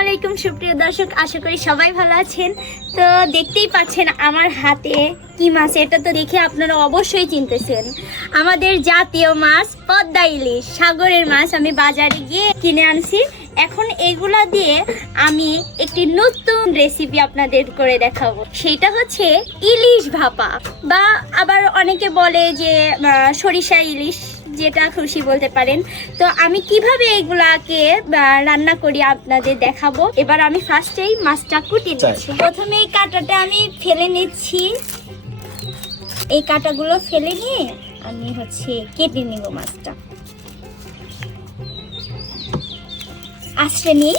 আলাইকুম, সুপ্রিয় দর্শক, আশা করি সবাই ভালো আছেন। তো দেখতেই পাচ্ছেন আমার হাতে কি মাছ, এটা তো দেখে আপনারা অবশ্যই চিনতেছেন। আমাদের জাতীয় মাছ পদ্মা ইলিশ, সাগরের মাছ আমি বাজারে গিয়ে কিনে আনছি। এখন এগুলা দিয়ে আমি একটি নতুন রেসিপি আপনাদের করে দেখাবো। সেটা হচ্ছে ইলিশ ভাপা, বা আবার অনেকে বলে যে সরিষা ইলিশ। যেটা খুশি বলতে পারেন। তো আমি কীভাবে এগুলাকে রান্না করি আপনাদের দেখাবো। এবার আমি ফার্স্টেই মাছটা কুটে নিচ্ছি। প্রথমে এই কাঁটাটা আমি ফেলে নিচ্ছি। এই কাঁটাগুলো ফেলে নিয়ে আমি হচ্ছে কেটে নিব মাছটা। আশ্রে নিই।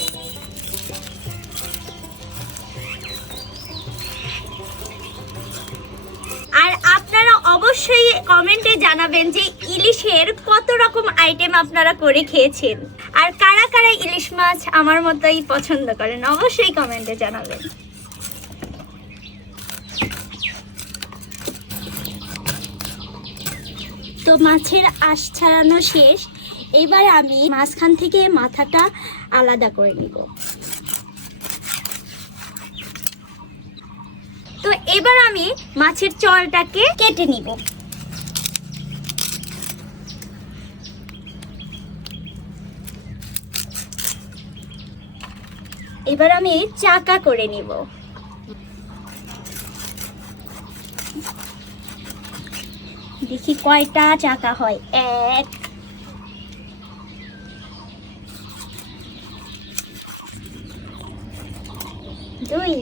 অবশ্যই কমেন্টে জানাবেন যে ইলিশের কত রকম আইটেম আপনারা করে খেয়েছেন। আর কারা কারা ইলিশ মাছ আমার মতোই পছন্দ করেন, অবশ্যই কমেন্টে জানাবেন। তো মাছের আঁশ ছাড়ানো শেষ। এবার আমি মাঝখান থেকে মাথাটা আলাদা করে নিব তো এবার আমি মাছের চলটাকে কেটে নিব। এবার আমি চাকা করে নিব। দেখি কয়টা চাকা হয়। এক, দুই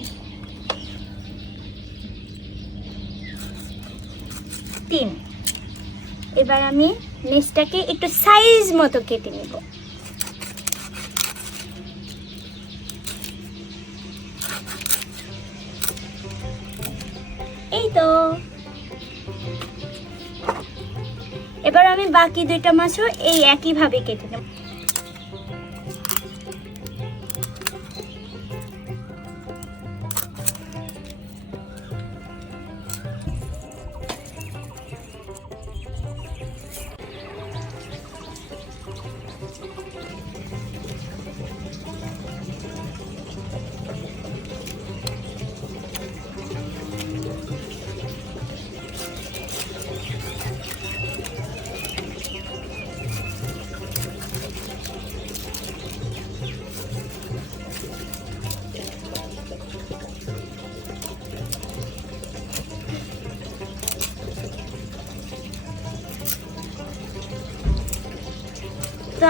তিন। এবার আমি নেসটাকে একটু সাইজ মতো কেটে নেব। এই তো। এবার আমি বাকি দুইটা মাছও এই একইভাবে কেটে নেব।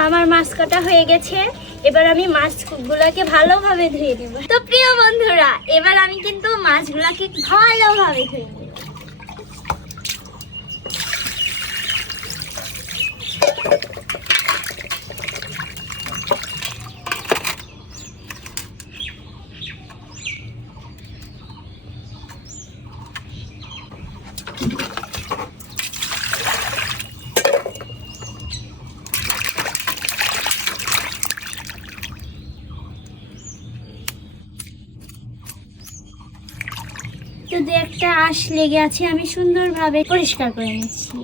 আমার মাছ কাটা হয়ে গেছে। এবার আমি মাছগুলোকে ভালোভাবে ধুয়ে নেব। তো প্রিয় বন্ধুরা, এবার আমি কিন্তু মাছগুলোকে ভালোভাবে ধুয়ে নেব তো দু একটা আঁশ লেগে আছে আমি সুন্দরভাবে পরিষ্কার করে নিচ্ছি।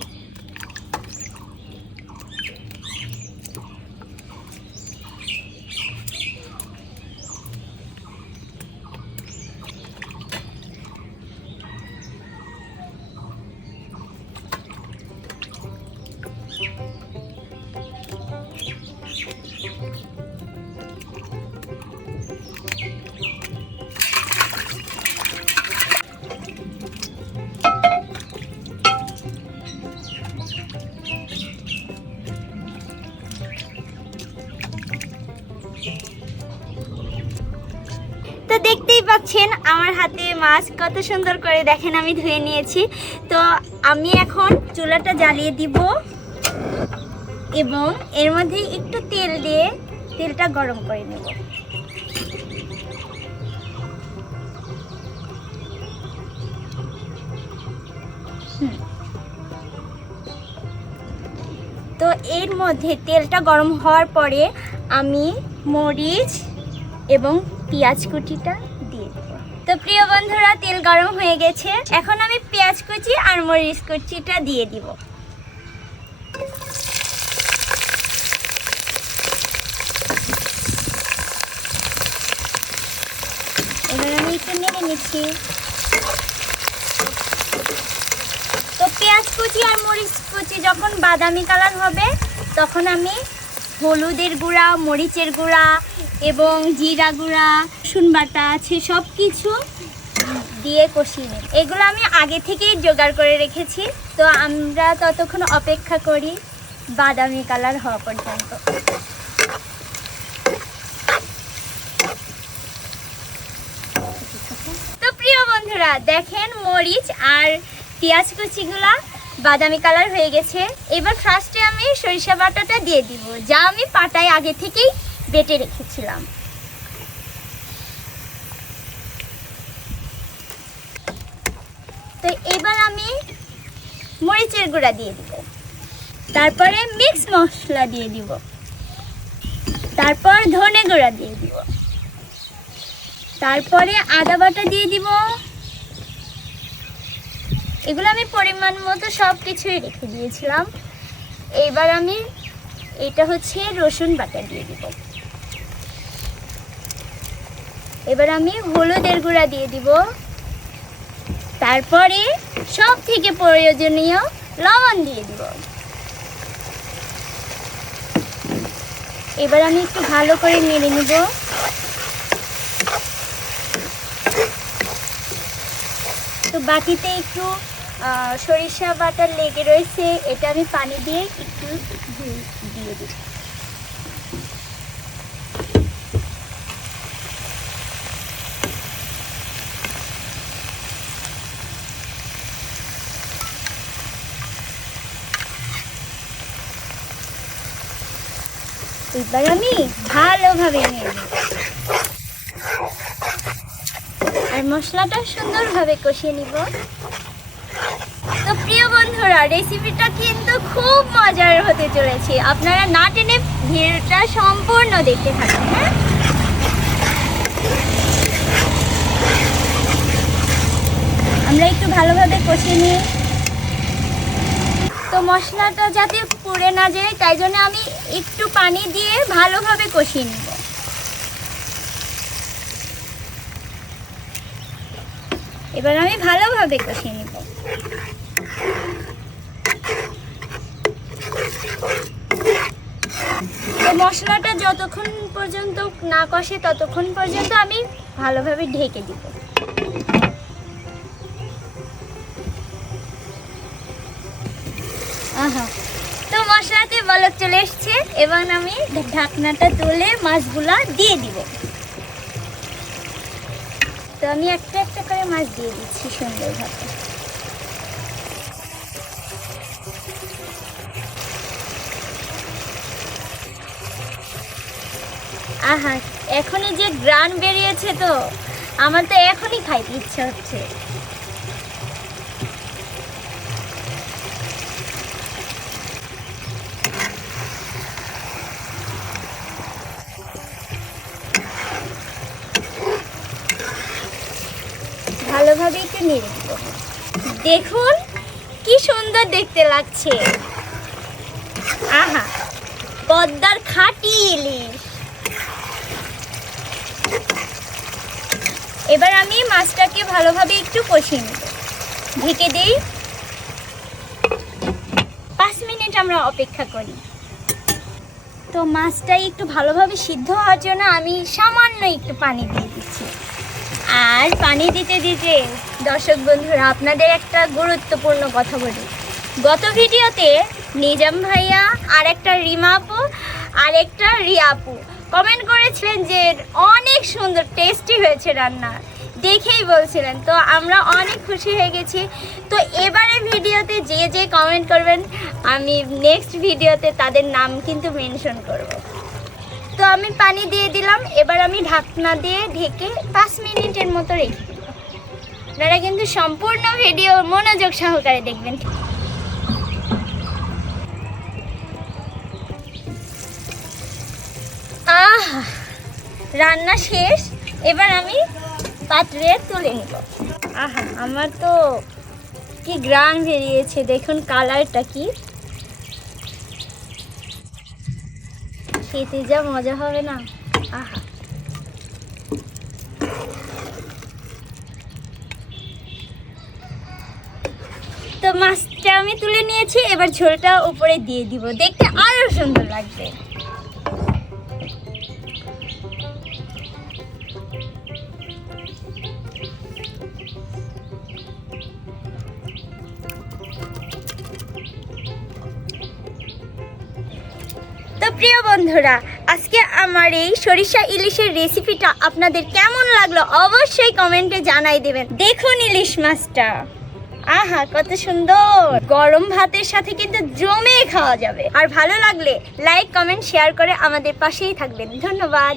পাচ্ছেন আমার হাতে মাছ কত সুন্দর করে দেখেন, আমি ধুয়ে নিয়েছি। তো আমি এখন চুলাটা জ্বালিয়ে দিব এবং এর মধ্যে একটু তেল দিয়ে তেলটা গরম করে নেব। তো এর মধ্যে তেলটা গরম হওয়ার পরে আমি মরিচ এবং পেঁয়াজ দেব তো প্রিয় বন্ধুরা, তেল গরম হয়ে গেছে। এখন আমি পেঁয়াজ কুচি আর মরিচ কুচিটা দিয়ে দিব। এবার আমি একটু নেড়ে নিচ্ছি। তো পেঁয়াজ কুচি আর মরিচ কুচি যখন বাদামি কালার হবে, তখন আমি হলুদের গুঁড়া, মরিচের গুঁড়া এবং জিরা গুঁড়া, রসুন বাটা আছে সব কিছু দিয়ে কষিয়ে নেব এগুলো আমি আগে থেকেই জোগাড় করে রেখেছি। তো আমরা ততক্ষণ অপেক্ষা করি বাদামি কালার হওয়া পর্যন্ত। তো প্রিয় বন্ধুরা, দেখেন মরিচ আর পেঁয়াজ কুচিগুলা বাদামি কালার হয়ে গেছে। এবার ফার্স্টে আমি সরিষা বাটাটা দিয়ে দিব, যা আমি পাটায় আগে থেকেই বেটে রেখেছিলাম। তো এবার আমি মরিচের গুঁড়া দিয়ে দিব। তারপরে মিক্স মশলা দিয়ে দিব। তারপর ধনে গুঁড়া দিয়ে দিব। তারপরে আদা বাটা দিয়ে দিব। এগুলো আমি পরিমাণ মতো সব কিছুই রেখে দিয়েছিলাম। এবার আমি এটা হচ্ছে রসুন বাটা দিয়ে দিব। এবার আমি হলুদের গুঁড়া দিয়ে দিব। তারপরে সব থেকে প্রয়োজনীয় লবণ দিয়ে দিব। এবার আমি একটু ভালো করে নেড়ে নিব। তো বাটিতে একটু সরিষা বাটার লেগে রয়েছে, এটা আমি পানি দিয়ে একটু ধুয়ে দিয়ে দিই এবার আমি ভালোভাবে নিয়ে আর মশলাটা সুন্দরভাবে কষিয়ে নিব। তো প্রিয় বন্ধুরা রেসিপিটা কিন্তু খুব মজার হতে চলেছে। আপনারা না টেনে ভিডিওটা সম্পূর্ণ দেখতে থাকুন হ্যাঁ? আমরা একটু ভালোভাবে কষিয়ে নিই। তো মশলাটা যাতে পুড়ে না যায়, তাই জন্য আমি একটু পানি দিয়ে ভালোভাবে কষিয়ে নিব। এবার আমি ভালোভাবে কষিয়ে নিব। তো মশলাটা যতক্ষণ পর্যন্ত না কষে ততক্ষণ পর্যন্ত আমি ভালোভাবে ঢেকে দিব। তো মশলাতে বলক চলে এসছে। এবং আমি ঢাকনাটা তুলে মাছগুলা দিয়ে দিব। তো আমি একটা একটা করে মাছ দিয়ে দিচ্ছি সুন্দরভাবে। আহা, এখনই যে গ্রান বেরিয়েছে তো, আমার তো এখনই খাইতে ইচ্ছে হচ্ছে ভালোভাবে একটু দেখুন, কি সুন্দর দেখতে লাগছে। আহা, পদ্মার খাটি ইলিশ। এবার আমি মাছটাকে ভালোভাবে একটু কষিয়ে নেব। ঢেকে দেই। পাঁচ মিনিট আমরা অপেক্ষা করি। তো মাছটা একটু ভালোভাবে সিদ্ধ হওয়ার জন্য আমি সামান্য একটু পানি দিয়ে দিচ্ছি। আর পানি দিতে দিতে, দর্শক বন্ধুরা, আপনাদের একটা গুরুত্বপূর্ণ কথা বলি। গত ভিডিওতে নিজাম ভাইয়া আর একটা রিমা আপু আর একটা রিয়া আপু কমেন্ট করেছিলেন যে, অনেক সুন্দর টেস্টি হয়েছে রান্না। দেখেই বলছিলেন। তো আমরা অনেক খুশি হয়ে গেছি। তো এবারে ভিডিওতে যে যে কমেন্ট করবেন, আমি নেক্সট ভিডিওতে তাদের নাম কিন্তু মেনশন করব। তো আমি পানি দিয়ে দিলাম, এবার আমি ঢাকনা দিয়ে ঢেকে পাঁচ মিনিটের মতো রেখে আপনারা কিন্তু সম্পূর্ণ ভিডিও মনোযোগ সহকারে দেখবেন। আহ, রান্না শেষ, এবার আমি পাত্রে তুলে নিব। আহা, আমার তো কি গ্রাম বেরিয়েছে, দেখুন কালারটা কি। খেতে যা, মজা হবে না। আহা। তো মাছটা আমি তুলে নিয়েছি, এবার ঝোলটা উপরে দিয়ে দিব। দেখতে আরও সুন্দর লাগবে। প্রিয় বন্ধুরা, আজকে আমার এই সরিষা ইলিশের রেসিপিটা আপনাদের কেমন লাগল অবশ্যই কমেন্টে জানাই দেবেন। দেখুন ইলিশ মাছটা। আহা, কত সুন্দর! গরম ভাতের সাথে কিন্তু জমে খাওয়া যাবে। আর ভালো লাগলে লাইক কমেন্ট শেয়ার করে আমাদের পাশেই থাকবেন। ধন্যবাদ!